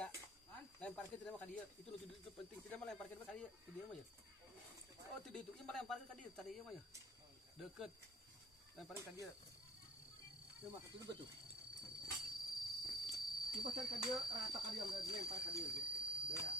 dia. Lemparkan tidak mah ka dia. Itu penting tidak mah lemparkan ka dia. Ke dia mah ya. Oh, tidak itu. Ieu mah lemparkan ka dia tadi ieu mah ya. Deket. Lemparkan ka dia. Ieu mah itu betul. Ieu pasal ka dia rata ka dia lempar ka dia. Bea.